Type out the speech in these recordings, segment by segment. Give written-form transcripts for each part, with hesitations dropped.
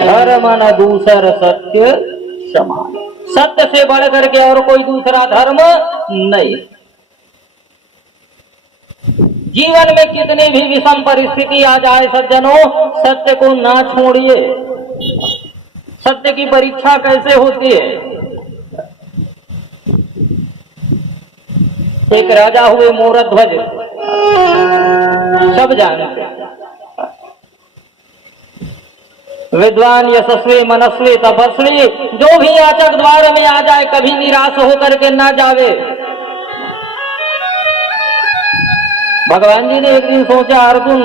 धर्म न दूसर सत्य समान। सत्य से बढ़ करके और कोई दूसरा धर्म नहीं। जीवन में कितनी भी विषम परिस्थिति आ जाए सज्जनों, सत्य को ना छोड़िए। सत्य की परीक्षा कैसे होती है? एक राजा हुए मोरध्वज, सब जानते हैं। विद्वान, यशस्वी, मनस्वी, तपस्वी, जो भी याचक द्वार में आ जाए कभी निराश होकर के ना जावे। भगवान जी ने एक दिन सोचा, अर्जुन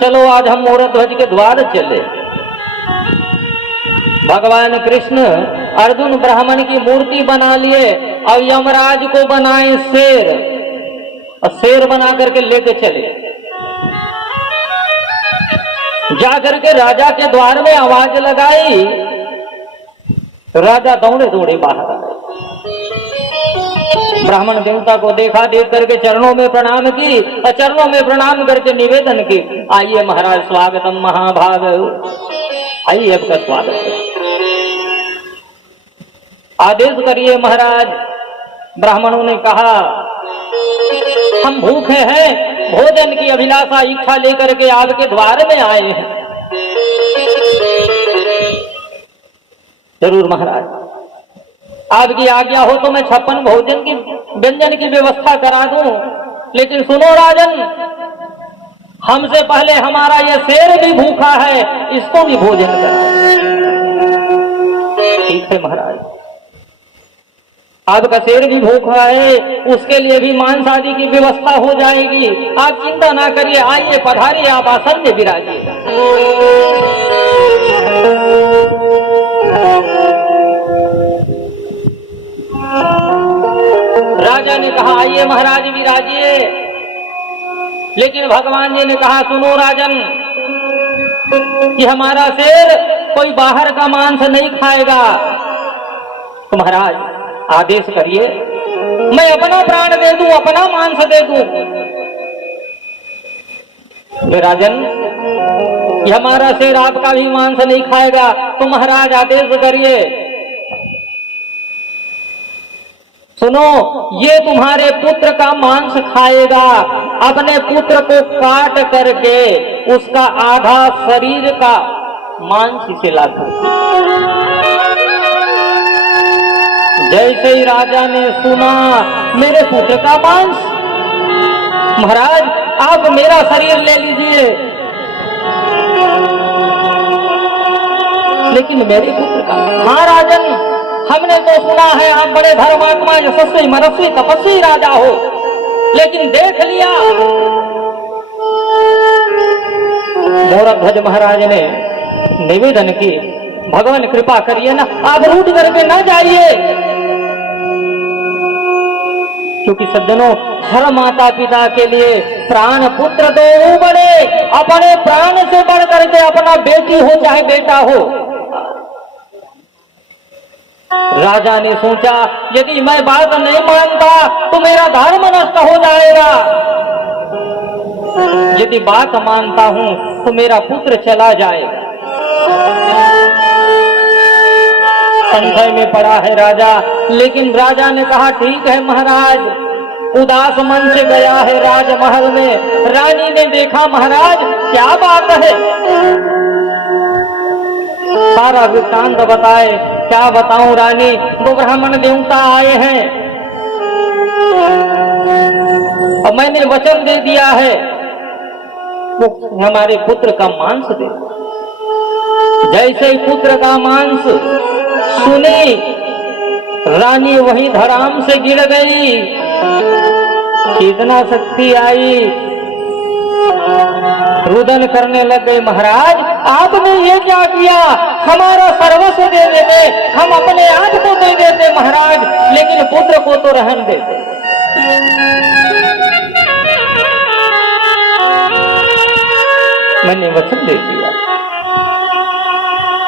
चलो आज हम मोरध्वज के द्वार चले। भगवान कृष्ण अर्जुन ब्राह्मण की मूर्ति बना लिए और यमराज को बनाए शेर, और शेर बना करके लेके चले। जाकर के राजा के द्वार में आवाज लगाई, राजा दौड़े दौड़े बाहर आए। ब्राह्मण देवता को देखा, देख करके चरणों में प्रणाम की और चरणों में प्रणाम करके निवेदन की, आइए महाराज स्वागतम महाभाग, आइए आपका स्वागत है, आदेश करिए महाराज। ब्राह्मणों ने कहा, हम भूखे हैं, भोजन की अभिलाषा इच्छा लेकर के आपके द्वार में आए हैं। जरूर महाराज, आपकी आज्ञा हो तो मैं 56 भोजन की व्यंजन की व्यवस्था करा दूं, लेकिन सुनो राजन, हमसे पहले हमारा यह शेर भी भूखा है, इसको भी भोजन करा। ठीक है महाराज, आपका शेर भी भूखा है, उसके लिए भी मांस आदि की व्यवस्था हो जाएगी, आप चिंता ना करिए, आइए पधारिए, आप आसन में विराजिए। राजा ने कहा, आइए महाराज विराजिए। लेकिन भगवान जी ने कहा, सुनो राजन, कि हमारा शेर कोई बाहर का मांस नहीं खाएगा, तो महाराज आदेश करिए, मैं अपना प्राण दे दूं, अपना मांस दे दूं। राजन, ये हमारा शेर आपका भी मांस नहीं खाएगा, तो महाराज आदेश करिए। सुनो, ये तुम्हारे पुत्र का मांस खाएगा, अपने पुत्र को काट करके उसका आधा शरीर का मांस इसे लाकर। जैसे ही राजा ने सुना, मेरे पुत्र का मांस, महाराज आप मेरा शरीर ले लीजिए, लेकिन मेरे पुत्र का। हाँ राजन, हमने तो सुना है आप बड़े धर्मात्मा, यशस्वी, मनस्वी, तपस्वी राजा हो, लेकिन देख लिया। मोरध्वज महाराज ने निवेदन की, भगवान कृपा करिए ना, आप रूठ करके ना जाइए, क्योंकि सज्जनों, हर माता पिता के लिए प्राण पुत्र दो बड़े, अपने प्राण से बढ़ करके अपना बेटी हो चाहे बेटा हो। राजा ने सोचा, यदि मैं बात नहीं मानता तो मेरा धर्म नष्ट हो जाएगा, यदि बात मानता हूं तो मेरा पुत्र चला जाएगा। संशय में पड़ा है राजा, लेकिन राजा ने कहा, ठीक है महाराज। उदास मन से गया है राजमहल में, रानी ने देखा, महाराज क्या बात है, सारा वृत्तांत बताए। क्या बताऊं रानी, दो ब्राह्मण देवता आए हैं और मैंने वचन दे दिया है वो हमारे पुत्र का मांस दे। जैसे ही पुत्र का मांस सुनी, रानी वही धराम से गिर गई। कितना शक्ति आई, रुदन करने लग गए, महाराज आपने ये क्या किया, हमारा सर्वस्व दे देते, हम अपने आप को दे देते महाराज, लेकिन पुत्र को तो रहन देते। मैंने वचन दे दिया।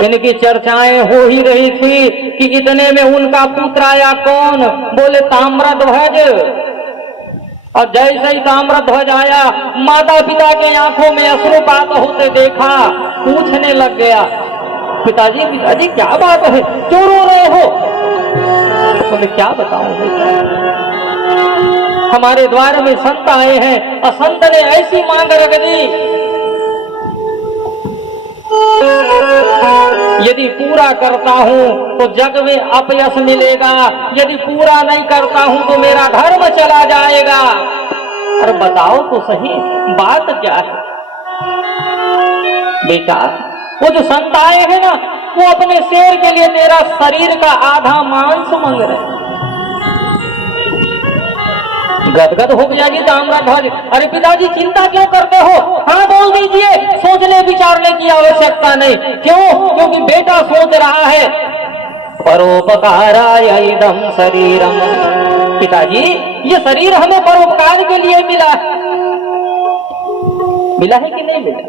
इनकी चर्चाएं हो ही रही थी कि इतने में उनका पुत्र आया। कौन? बोले ताम्रध्वज। और जैसे ही ताम्रध्वज आया, माता पिता के आंखों में अश्रुपात होते देखा, पूछने लग गया, पिताजी पिताजी क्या बात है, क्यों रो रहे हो? तो मैं क्या बताऊं बेटा, हमारे द्वार में संत आए हैं और संत ने ऐसी मांग रख दी, यदि पूरा करता हूं तो जग में अपयश मिलेगा, यदि पूरा नहीं करता हूं तो मेरा धर्म चला जाएगा। अरे बताओ तो सही बात क्या है? बेटा, वो जो संत आए हैं ना, वो अपने शेर के लिए तेरा शरीर का आधा मांस मांग रहे। गदगद हो गया जी ताम्रध्वज। अरे पिताजी चिंता क्यों करते हो? हाँ बोल दीजिए, सोचने विचारने की आवश्यकता नहीं। क्यों? क्योंकि बेटा सोच रहा है परोपकाराय इदं शरीरम। पिताजी, ये शरीर हमें परोपकार के लिए मिला है। मिला है कि नहीं मिला?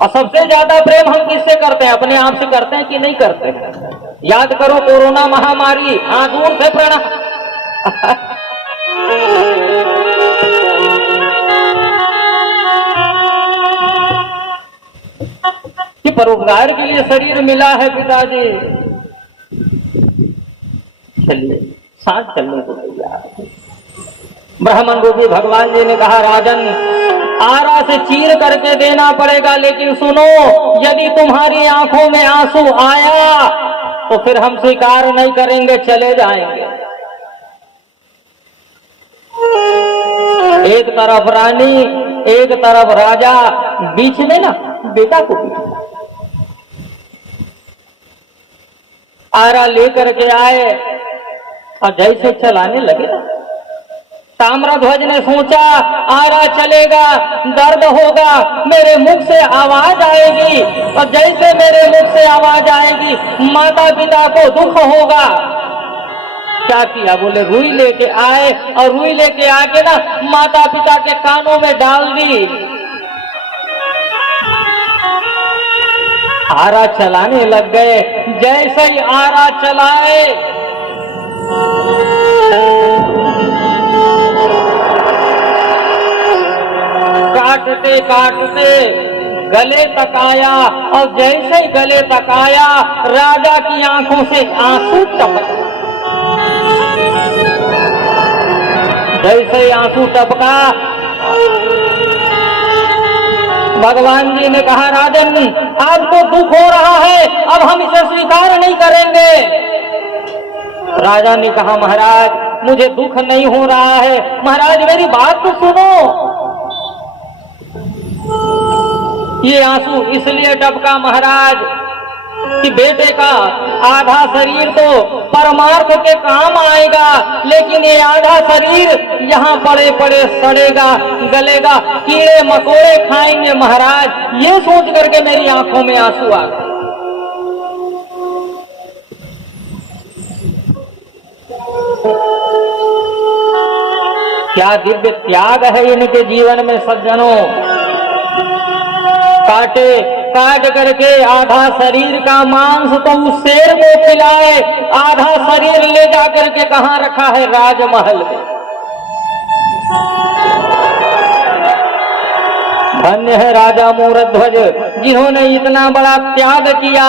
और सबसे ज्यादा प्रेम हम किससे करते हैं? अपने आप से करते हैं कि नहीं करते? याद करो कोरोना महामारी, हाँ दूर से प्रणाम। कि परोपकार के लिए शरीर मिला है पिताजी। चलिए साथ चलने को तैयार। ब्राह्मण को भी भगवान जी ने कहा, राजन आरा से चीर करके देना पड़ेगा, लेकिन सुनो, यदि तुम्हारी आंखों में आंसू आया तो फिर हम स्वीकार नहीं करेंगे, चले जाएंगे। एक तरफ रानी, एक तरफ राजा, बीच में ना बेटा को आरा लेकर के आए और जैसे चलाने लगे ना, ताम्रध्वज ने सोचा आरा चलेगा, दर्द होगा, मेरे मुख से आवाज आएगी, और जैसे मेरे मुख से आवाज आएगी माता पिता को दुख होगा। क्या किया? बोले रुई लेके आए, और रुई लेके आके ना माता पिता के कानों में डाल दी। आरा चलाने लग गए। जैसे ही आरा चलाए, काटते काटते गले तक आया, और जैसे ही गले तक आया राजा की आंखों से आंसू टपका। जैसे ही आंसू टपका, भगवान जी ने कहा, राजन आपको दुख हो रहा है, अब हम इसे स्वीकार नहीं करेंगे। राजा ने कहा, महाराज मुझे दुख नहीं हो रहा है। महाराज मेरी बात तो सुनो। ये आंसू इसलिए टपका महाराज कि बेटे का आधा शरीर तो परमार्थ के काम आएगा, लेकिन ये आधा शरीर यहाँ पड़े पड़े सड़ेगा, गलेगा, कीड़े मकोड़े खाएंगे। महाराज ये सोच करके मेरी आंखों में आंसू आ गए। क्या दिव्य त्याग है इनके जीवन में सज्जनों। काट करके आधा शरीर का मांस तो उस शेर को खिलाए, आधा शरीर ले जाकर के कहां रखा है? राजमहल में। धन्य है राजा मूरध्वज जिन्होंने इतना बड़ा त्याग किया।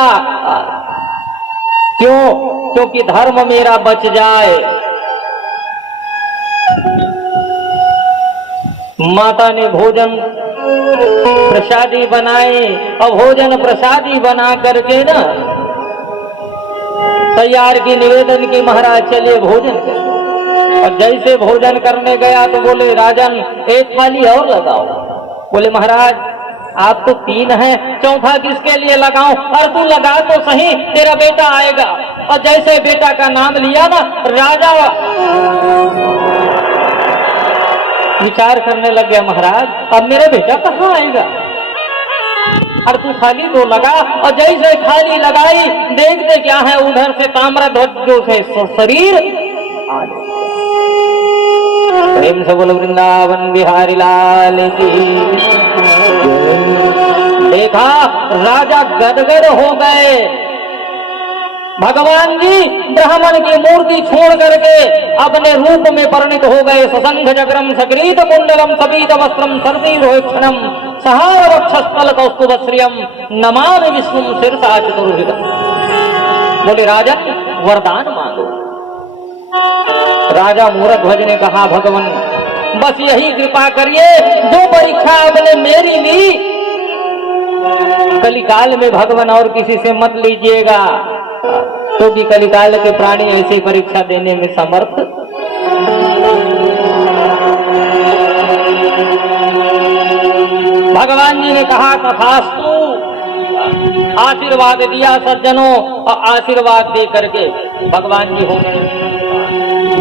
क्यों? क्योंकि धर्म मेरा बच जाए। माता ने भोजन प्रसादी बनाए, और भोजन प्रसादी बना करके ना तैयार की, निवेदन की, महाराज चलिए भोजन करें। और जैसे भोजन करने गया तो बोले, राजन एक थाली और लगाओ। बोले महाराज आप तो 3 हैं, चौथा किसके लिए लगाऊं? और तू लगा तो सही, तेरा बेटा आएगा। और जैसे बेटा का नाम लिया ना, राजा विचार करने लग गया, महाराज अब मेरा बेटा कहाँ आएगा? और तू थाली तो लगा। और जैसे थाली लगाई, देखते क्या है, उधर से ताम्रध्वज से शरीर। प्रेम से बोलो वृंदावन बिहारी लाल की। देखा राजा गदगद हो गए। भगवान जी ब्राह्मण की मूर्ति छोड़ करके अपने रूप में परिणित हो गए। ससंघ चक्रम सक्रीत कुंडलम सबीत वस्त्रम सर्दीरोक्षणम सहार वक्षस्थल कौस्तुभ श्रियम नमामि विष्णु शीर्षा चतुर्भुजम्। बोले राजन वरदान मांगो। राजा मूरध्वज ने कहा भगवान बस यही कृपा करिए, जो परीक्षा आपने मेरी ली कलिकाल में भगवान और किसी से मत लीजिएगा, क्योंकि तो कलिकाल के प्राणी ऐसी परीक्षा देने में समर्थ। भगवान जी ने कहा तथास्तु, आशीर्वाद दिया सज्जनों, और आशीर्वाद दे करके भगवान जी हो गए।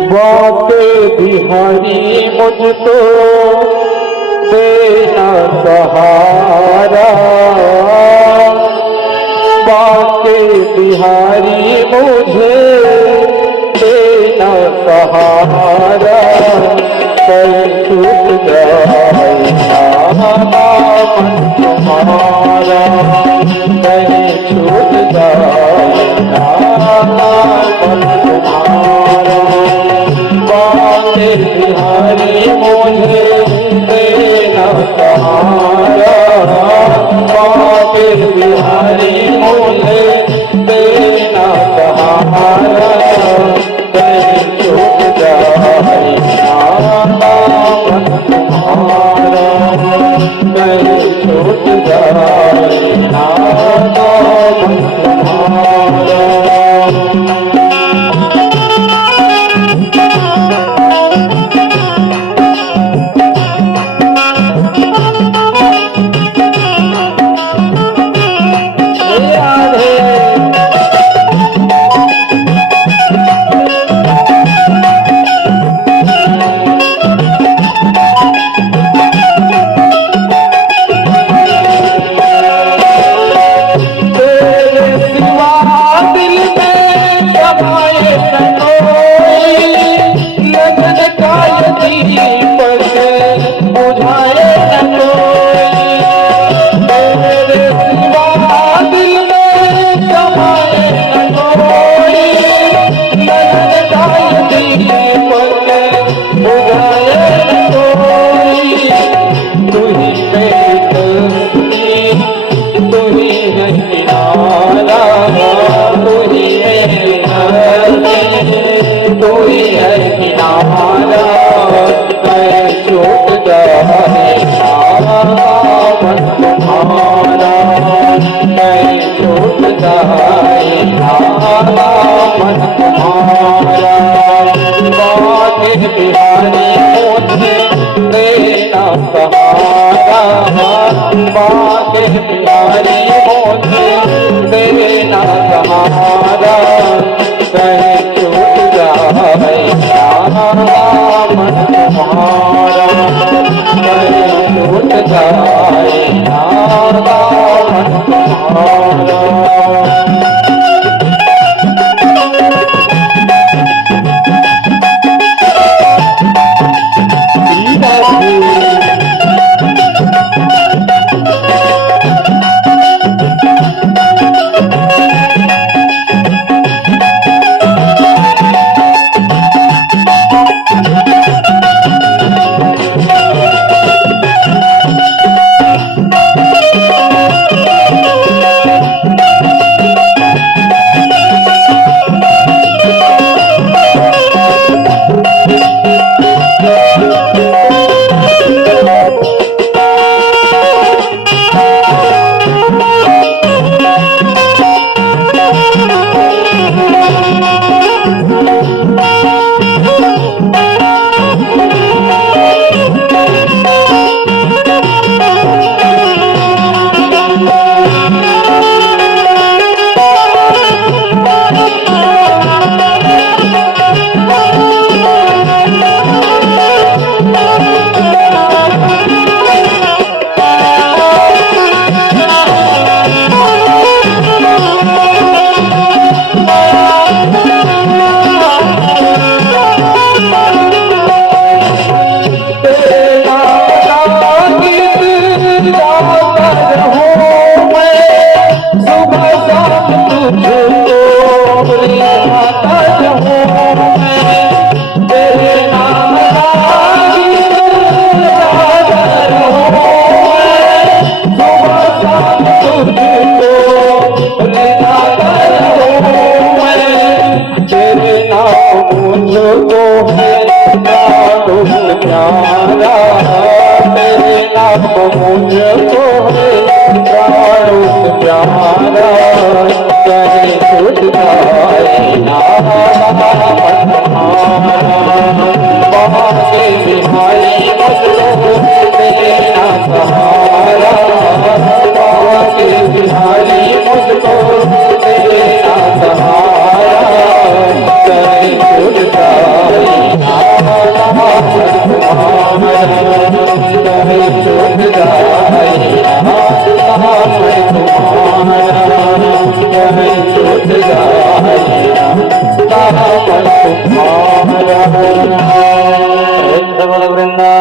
बाटे बिहारी मुझको देना सहारा, बाटे बिहारी मुझे देना सहारा, कहीं छूट जाए नाम तुम्हारा, कहीं छूट जाए नाम तुम्हारा, बाटे बिहारी मुझे देना सहारा, बाटे बिहारी मुझे देना सहारा, कहीं छूट जाए नाम तुम्हारा, कहीं छूट जाए नाम तुम्हारा। आप मुझको प्राणों से प्यारा कहे छूट जाए ना बाके बिहारी मुझको देना सहारा बाके बिहारी मुझको देना सहारा कहे छूट जाए ना कहे छूट जाए ना कहे छूट जाए ना बोल वृंदा